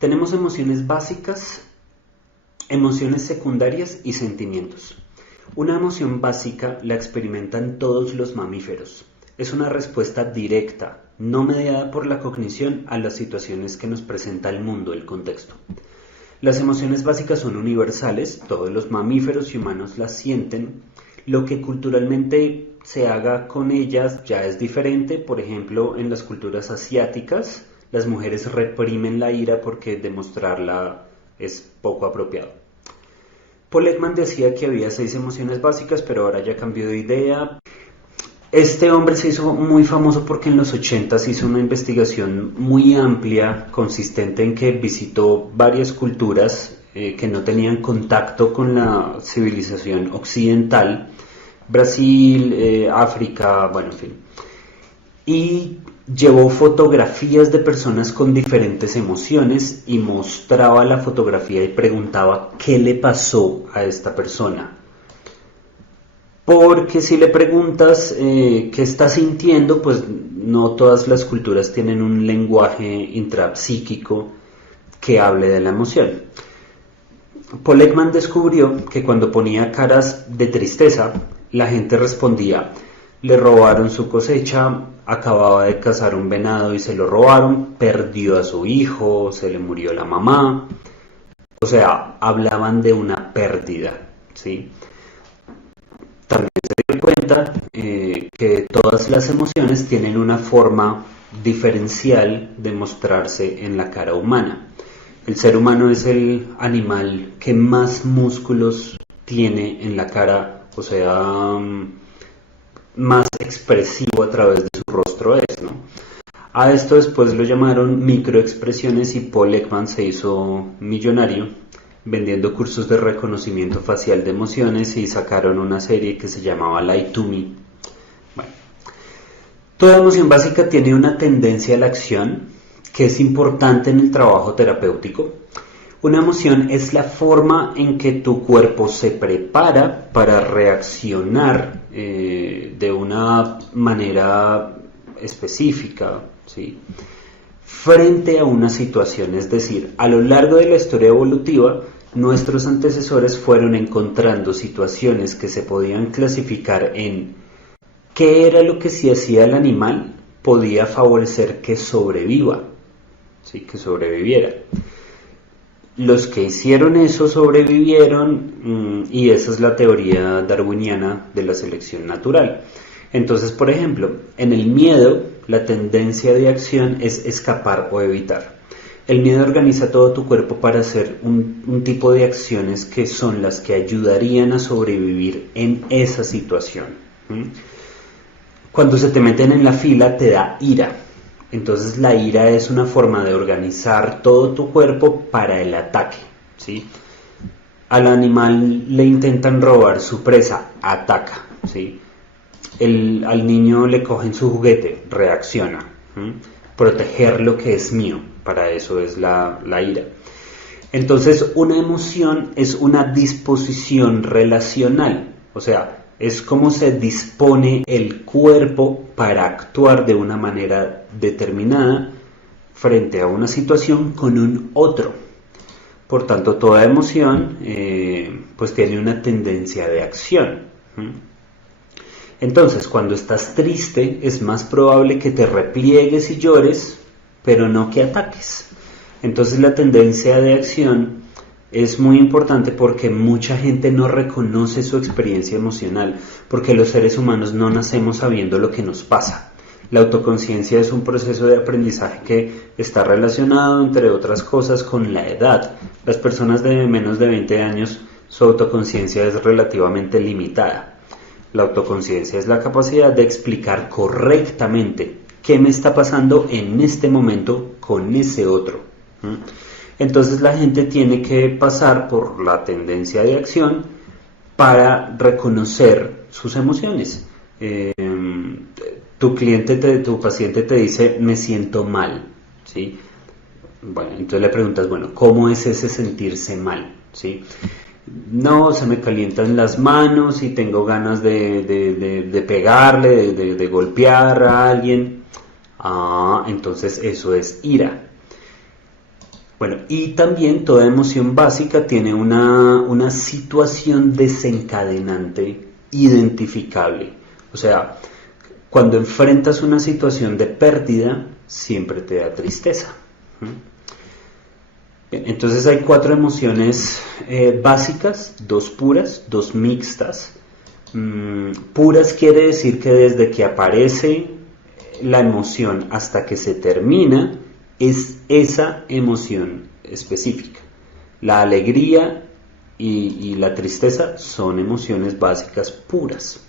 Tenemos emociones básicas, emociones secundarias y sentimientos. Una emoción básica la experimentan todos los mamíferos. Es una respuesta directa, no mediada por la cognición a las situaciones que nos presenta el mundo, el contexto. Las emociones básicas son universales, todos los mamíferos y humanos las sienten. Lo que culturalmente se haga con ellas ya es diferente. Por ejemplo, en las culturas asiáticas, las mujeres reprimen la ira porque demostrarla es poco apropiado. Paul Ekman decía que había 6 emociones básicas, pero ahora ya cambió de idea. Este hombre se hizo muy famoso porque en los 80s hizo una investigación muy amplia, consistente en que visitó varias culturas que no tenían contacto con la civilización occidental, Brasil, África, bueno, en fin. Y llevó fotografías de personas con diferentes emociones y mostraba la fotografía y preguntaba qué le pasó a esta persona. Porque si le preguntas qué está sintiendo, pues no todas las culturas tienen un lenguaje intrapsíquico que hable de la emoción. Paul Ekman descubrió que cuando ponía caras de tristeza, la gente respondía: le robaron su cosecha, acababa de cazar un venado y se lo robaron, perdió a su hijo, se le murió la mamá. O sea, hablaban de una pérdida, ¿sí? También se dio cuenta que todas las emociones tienen una forma diferencial de mostrarse en la cara humana. El ser humano es el animal que más músculos tiene en la cara, o sea, más expresivo a través de su rostro es, ¿no? A esto después lo llamaron microexpresiones y Paul Ekman se hizo millonario vendiendo cursos de reconocimiento facial de emociones y sacaron una serie que se llamaba Lie to Me. Bueno, toda emoción básica tiene una tendencia a la acción que es importante en el trabajo terapéutico. Una emoción es la forma en que tu cuerpo se prepara para reaccionar de una manera específica, ¿sí?, frente a una situación. Es decir, a lo largo de la historia evolutiva, nuestros antecesores fueron encontrando situaciones que se podían clasificar en qué era lo que si hacía el animal podía favorecer que sobreviva, ¿sí?, que sobreviviera. Los que hicieron eso sobrevivieron, y esa es la teoría darwiniana de la selección natural. Entonces, por ejemplo, en el miedo, la tendencia de acción es escapar o evitar. El miedo organiza todo tu cuerpo para hacer un tipo de acciones que son las que ayudarían a sobrevivir en esa situación. Cuando se te meten en la fila, te da ira. Entonces la ira es una forma de organizar todo tu cuerpo para el ataque, ¿sí? Al animal le intentan robar su presa, ataca, ¿sí? Al niño le cogen su juguete, reacciona. Proteger lo que es mío, para eso es la ira. Entonces una emoción es una disposición relacional, o sea, es como se dispone el cuerpo para actuar de una manera determinada frente a una situación con un otro. Por tanto, toda emoción pues tiene una tendencia de acción. Entonces, cuando estás triste, es más probable que te repliegues y llores, pero no que ataques. Entonces, la tendencia de acción es muy importante porque mucha gente no reconoce su experiencia emocional, porque los seres humanos no nacemos sabiendo lo que nos pasa. La autoconciencia es un proceso de aprendizaje que está relacionado, entre otras cosas, con la edad. Las personas de menos de 20 años, su autoconciencia es relativamente limitada. La autoconciencia es la capacidad de explicar correctamente qué me está pasando en este momento con ese otro. Entonces la gente tiene que pasar por la tendencia de acción para reconocer sus emociones. Tu paciente te dice, me siento mal, ¿sí? Bueno, entonces le preguntas, bueno, ¿cómo es ese sentirse mal? ¿Sí? No, se me calientan las manos y tengo ganas de pegarle, de golpear a alguien. Entonces eso es ira. Bueno, y también toda emoción básica tiene una situación desencadenante identificable. O sea, cuando enfrentas una situación de pérdida, siempre te da tristeza. Bien, entonces hay 4 emociones básicas, 2 puras, 2 mixtas. Puras quiere decir que desde que aparece la emoción hasta que se termina, es esa emoción específica. La alegría y la tristeza son emociones básicas puras.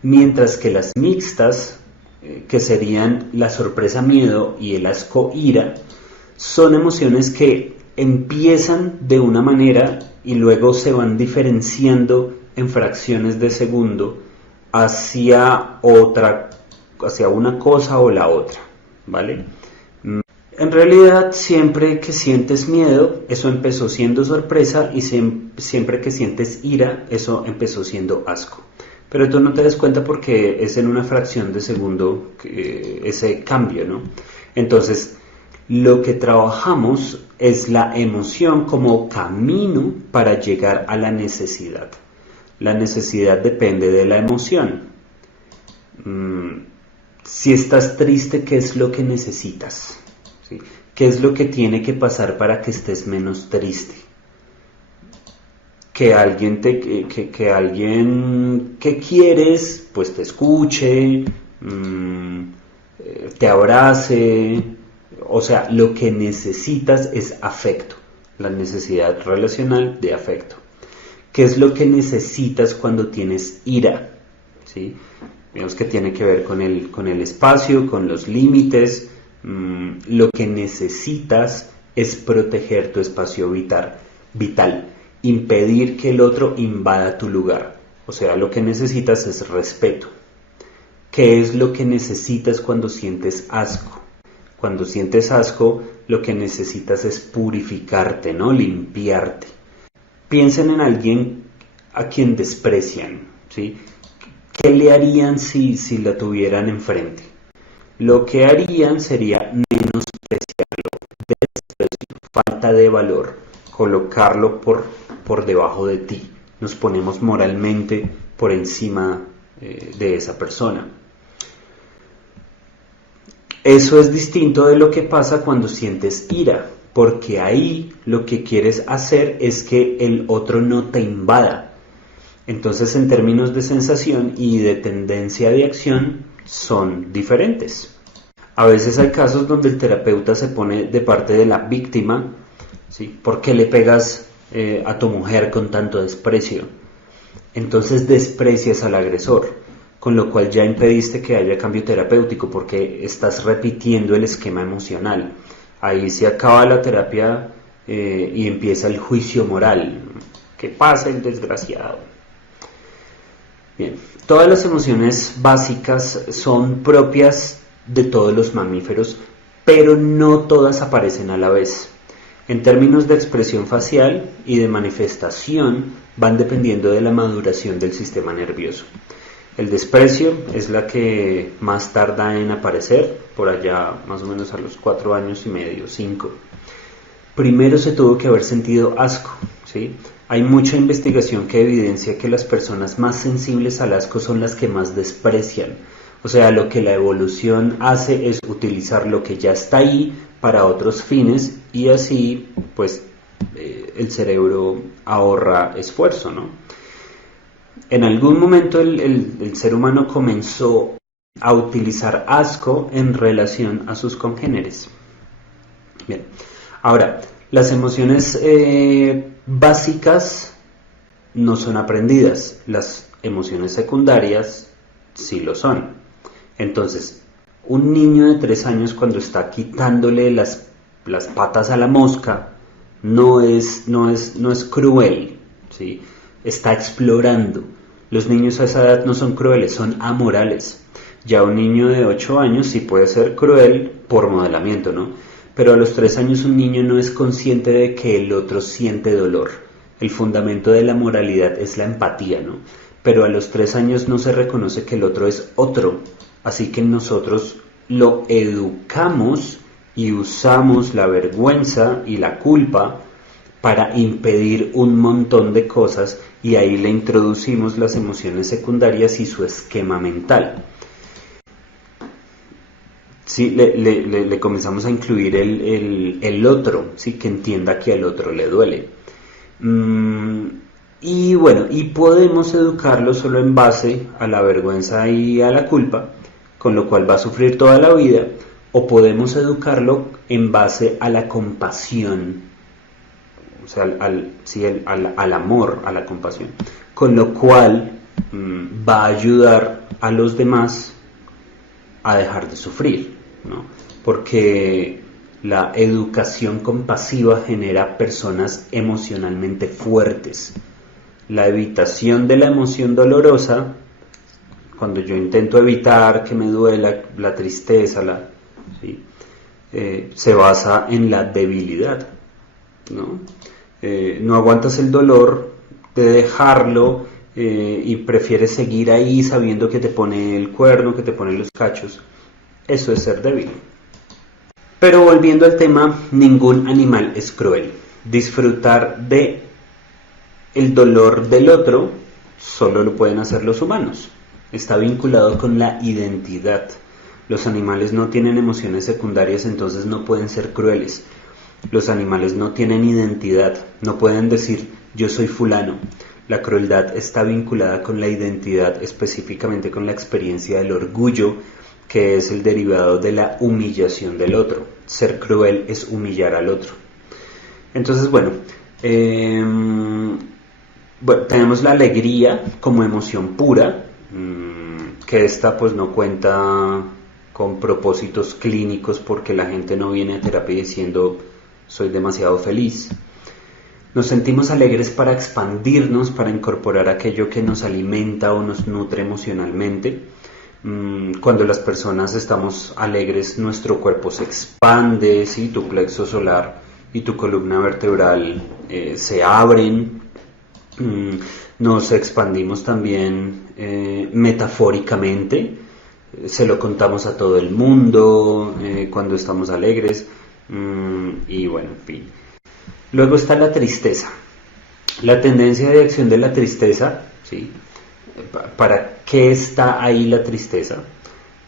Mientras que las mixtas, que serían la sorpresa miedo y el asco ira, son emociones que empiezan de una manera y luego se van diferenciando en fracciones de segundo hacia otra, hacia una cosa o la otra, ¿vale? En realidad, siempre que sientes miedo, eso empezó siendo sorpresa, y siempre que sientes ira, eso empezó siendo asco. Pero tú no te das cuenta porque es en una fracción de segundo ese cambio, ¿no? Entonces, lo que trabajamos es la emoción como camino para llegar a la necesidad. La necesidad depende de la emoción. Si estás triste, ¿qué es lo que necesitas? ¿Sí? ¿Qué es lo que tiene que pasar para que estés menos triste? Que alguien que alguien que quieres pues te escuche, te abrace, o sea, lo que necesitas es afecto, la necesidad relacional de afecto. ¿Qué es lo que necesitas cuando tienes ira? ¿Sí? Digamos que tiene que ver con el espacio, con los límites. Lo que necesitas es proteger tu espacio vital, impedir que el otro invada tu lugar. O sea, lo que necesitas es respeto. ¿Qué es lo que necesitas cuando sientes asco? Cuando sientes asco, lo que necesitas es purificarte, ¿no? Limpiarte. Piensen en alguien a quien desprecian, ¿sí? ¿Qué le harían si la tuvieran enfrente? Lo que harían sería menospreciarlo, desprecio, falta de valor, colocarlo por debajo de ti. Nos ponemos moralmente por encima de esa persona. Eso es distinto de lo que pasa cuando sientes ira, porque ahí lo que quieres hacer es que el otro no te invada. Entonces, en términos de sensación y de tendencia de acción, son diferentes. A veces hay casos donde el terapeuta se pone de parte de la víctima, ¿sí? ¿Por qué le pegas a tu mujer con tanto desprecio? Entonces desprecias al agresor, con lo cual ya impediste que haya cambio terapéutico porque estás repitiendo el esquema emocional. Ahí se acaba la terapia y empieza el juicio moral. ¿Qué pasa el desgraciado? Bien, todas las emociones básicas son propias de todos los mamíferos, pero no todas aparecen a la vez. En términos de expresión facial y de manifestación, van dependiendo de la maduración del sistema nervioso. El desprecio es la que más tarda en aparecer, por allá más o menos a los 4 años y medio, 5. Primero se tuvo que haber sentido asco, ¿sí? Hay mucha investigación que evidencia que las personas más sensibles al asco son las que más desprecian. O sea, lo que la evolución hace es utilizar lo que ya está ahí para otros fines, y así pues el cerebro ahorra esfuerzo, ¿no? En algún momento el ser humano comenzó a utilizar asco en relación a sus congéneres. Bien, ahora, las emociones básicas no son aprendidas, las emociones secundarias sí lo son. Entonces, un niño de 3 años cuando está quitándole las patas a la mosca no es cruel, ¿sí? Está explorando. Los niños a esa edad no son crueles, son amorales. Ya un niño de 8 años sí puede ser cruel por modelamiento, ¿no? Pero a los 3 años un niño no es consciente de que el otro siente dolor. El fundamento de la moralidad es la empatía, ¿no? Pero a los 3 años no se reconoce que el otro es otro. Así que nosotros lo educamos y usamos la vergüenza y la culpa para impedir un montón de cosas, y ahí le introducimos las emociones secundarias y su esquema mental. Sí, le comenzamos a incluir el otro, ¿sí? Que entienda que al otro le duele. Y bueno, y podemos educarlo solo en base a la vergüenza y a la culpa, con lo cual va a sufrir toda la vida, o podemos educarlo en base a la compasión, o sea, al amor, a la compasión, con lo cual va a ayudar a los demás a dejar de sufrir, ¿no? Porque la educación compasiva genera personas emocionalmente fuertes. La evitación de la emoción dolorosa, cuando yo intento evitar que me duela la tristeza, ¿sí? Se basa en la debilidad, ¿no? No aguantas el dolor de dejarlo y prefieres seguir ahí sabiendo que te pone el cuerno, que te pone los cachos. Eso es ser débil. Pero volviendo al tema, ningún animal es cruel. Disfrutar de el dolor del otro solo lo pueden hacer los humanos. Está vinculado con la identidad. Los animales no tienen emociones secundarias, entonces no pueden ser crueles. Los animales no tienen identidad, no pueden decir yo soy fulano. La crueldad está vinculada con la identidad, específicamente con la experiencia del orgullo, que es el derivado de la humillación del otro. Ser cruel es humillar al otro. Entonces, bueno, tenemos la alegría como emoción pura, que esta pues no cuenta con propósitos clínicos, porque la gente no viene a terapia diciendo soy demasiado feliz. Nos sentimos alegres para expandirnos, para incorporar aquello que nos alimenta o nos nutre emocionalmente. Cuando las personas estamos alegres, nuestro cuerpo se expande, ¿sí? Tu plexo solar y tu columna vertebral se abren. Nos expandimos también metafóricamente, se lo contamos a todo el mundo cuando estamos alegres, y bueno, en fin. Luego está la tristeza. La tendencia de acción de la tristeza, ¿sí? ¿Para qué está ahí la tristeza?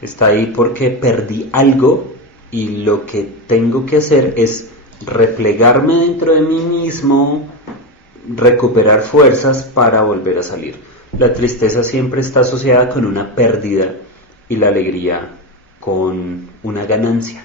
Está ahí porque perdí algo y lo que tengo que hacer es replegarme dentro de mí mismo, recuperar fuerzas para volver a salir. La tristeza siempre está asociada con una pérdida y la alegría con una ganancia.